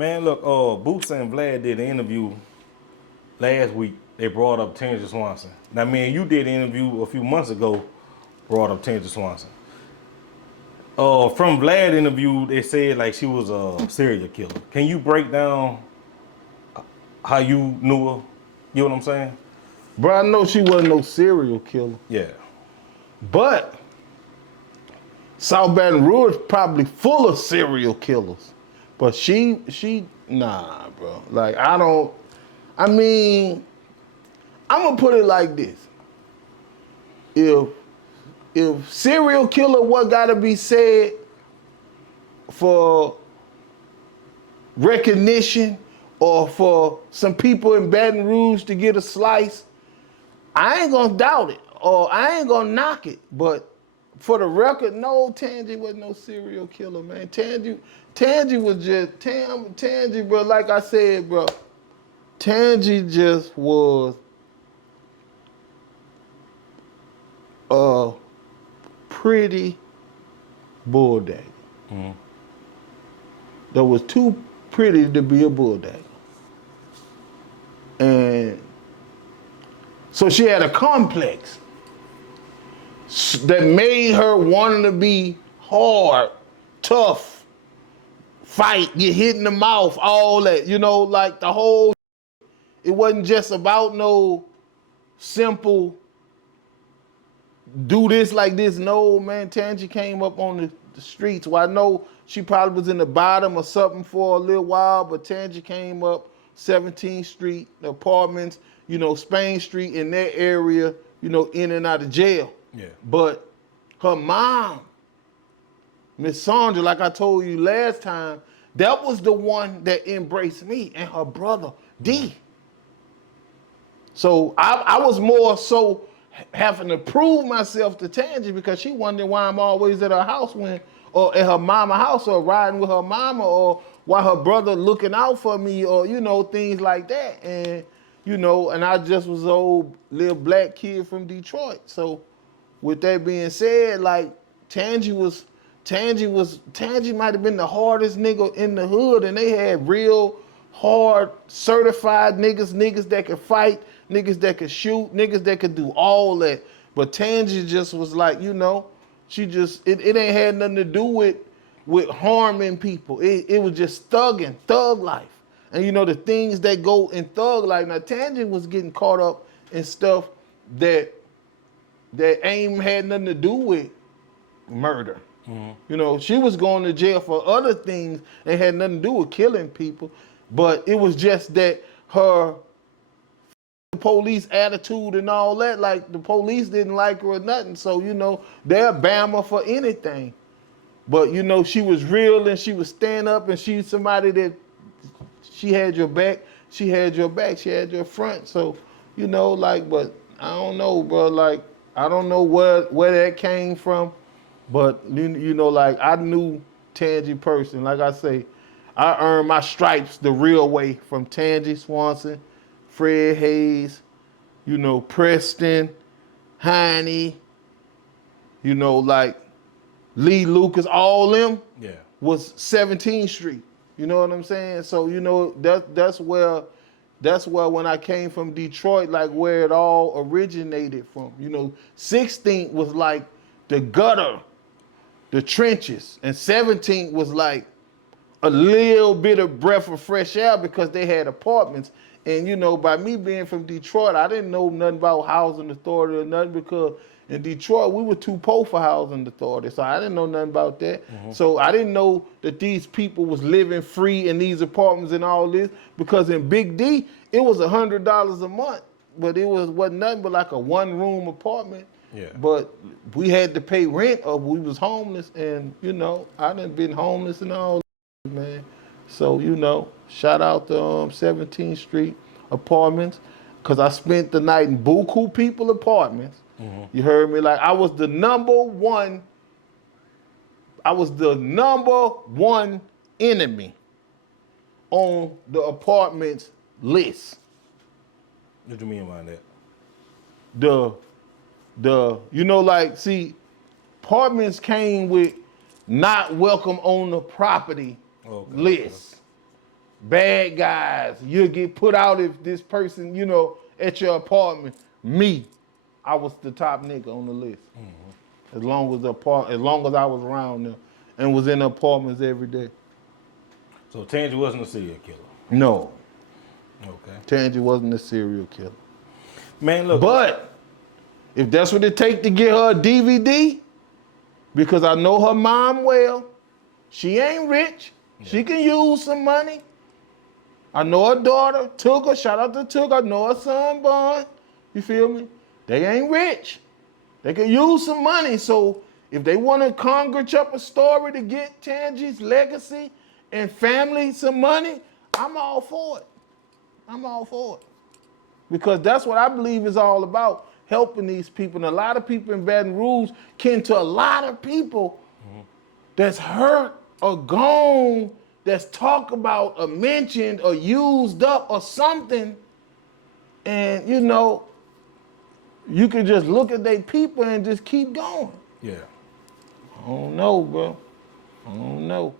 Man, look, Boosie and Vlad did an interview last week. They brought up Tangie Swanson. Now, man, you did an interview a few months ago, brought up Tangie Swanson. From Vlad interview, they said like she was a serial killer. Can you break down how you knew her? You know what I'm saying? Bro, I know she wasn't no serial killer. Yeah. But South Baton Rouge probably full of serial killers. But nah, bro. Like, I mean, I'm gonna put it like this. If serial killer what gotta be said for recognition or for some people in Baton Rouge to get a slice, I ain't gonna doubt it or I ain't gonna knock it. But for the record, no, Tangie wasn't no serial killer, man. Tangie was just, Tangie, bro, like I said, bro, Tangie just was a pretty bulldog. Mm-hmm. That was too pretty to be a bulldog. And so she had a complex that made her wanting to be hard, tough, fight, get hit in the mouth, all that, you know, like the whole, it wasn't just about no simple do this like this. No, man, Tangie came up on the streets. Well, I know she probably was in the bottom or something for a little while, but Tangie came up 17th Street, the apartments, you know, Spain Street in that area, you know, in and out of jail. Yeah. But her mom, Miss Sandra, like I told you last time, that was the one that embraced me and her brother, D. So I was more so having to prove myself to Tangie because she wondered why I'm always at her house or at her mama house or riding with her mama or why her brother looking out for me or, you know, things like that. And, you know, and I just was an old little black kid from Detroit. So with that being said, like Tangie might have been the hardest nigga in the hood and they had real hard certified niggas that could fight, niggas that could shoot, niggas that could do all that. But Tangie just was like, you know, she just, it ain't had nothing to do with harming people. It was just thug life. And you know, the things that go in thug life. Now, Tangie was getting caught up in stuff that ain't had nothing to do with murder. Mm-hmm. You know, she was going to jail for other things that had nothing to do with killing people. But it was just that her police attitude and all that, like the police didn't like her or nothing. So, you know, they'll bam her for anything. But, you know, she was real and she would stand up and she's somebody that she had your back, she had your back, she had your front. So, you know, like, but I don't know, bro. Like, I don't know where that came from. But, you know, like, I knew Tangie person. Like I say, I earned my stripes the real way from Tangie Swanson, Fred Hayes, you know, Preston, Heine, you know, like Lee Lucas, all them was 17th Street. You know what I'm saying? So, you know, that's where when I came from Detroit, like where it all originated from. You know, 16th was like the gutter, the trenches, and 17th was like a little bit of breath of fresh air because they had apartments. And, you know, by me being from Detroit, I didn't know nothing about housing authority or nothing because in Detroit, we were too poor for housing authority. So I didn't know nothing about that. Mm-hmm. So I didn't know that these people was living free in these apartments and all this because in Big D, it was $100 a month. But it wasn't nothing but like a one-room apartment. Yeah. But we had to pay rent or we was homeless. And, you know, I done been homeless and all that, man. So, you know, shout out to 17th Street Apartments because I spent the night in Buku People Apartments. Mm-hmm. You heard me? Like, I was the number one enemy on the apartments list. What do you mean by that? You know, like, see, apartments came with not welcome on the property list. bad guys. You'll get put out if this person, you know, at your apartment. Me, I was the top nigga on the list. As long as I was around them and was in apartments every day. So Tangie wasn't a serial killer. No, Okay. Tangie wasn't a serial killer. Man, look. But if that's what it take to get her a DVD, because I know her mom well, she ain't rich. Yeah. She can use some money. I know her daughter, Tugger, shout out to Tugger. I know her son, Bond. You feel me? They ain't rich. They could use some money. So if they want to conjure up a story to get Tangie's legacy and family some money, I'm all for it. I'm all for it. Because that's what I believe is all about, helping these people. And a lot of people in Baton Rouge kin to a lot of people that's hurt or gone, that's talked about or mentioned or used up or something. And, you know, you can just look at their people and just keep going. Yeah. I don't know, bro. I don't know.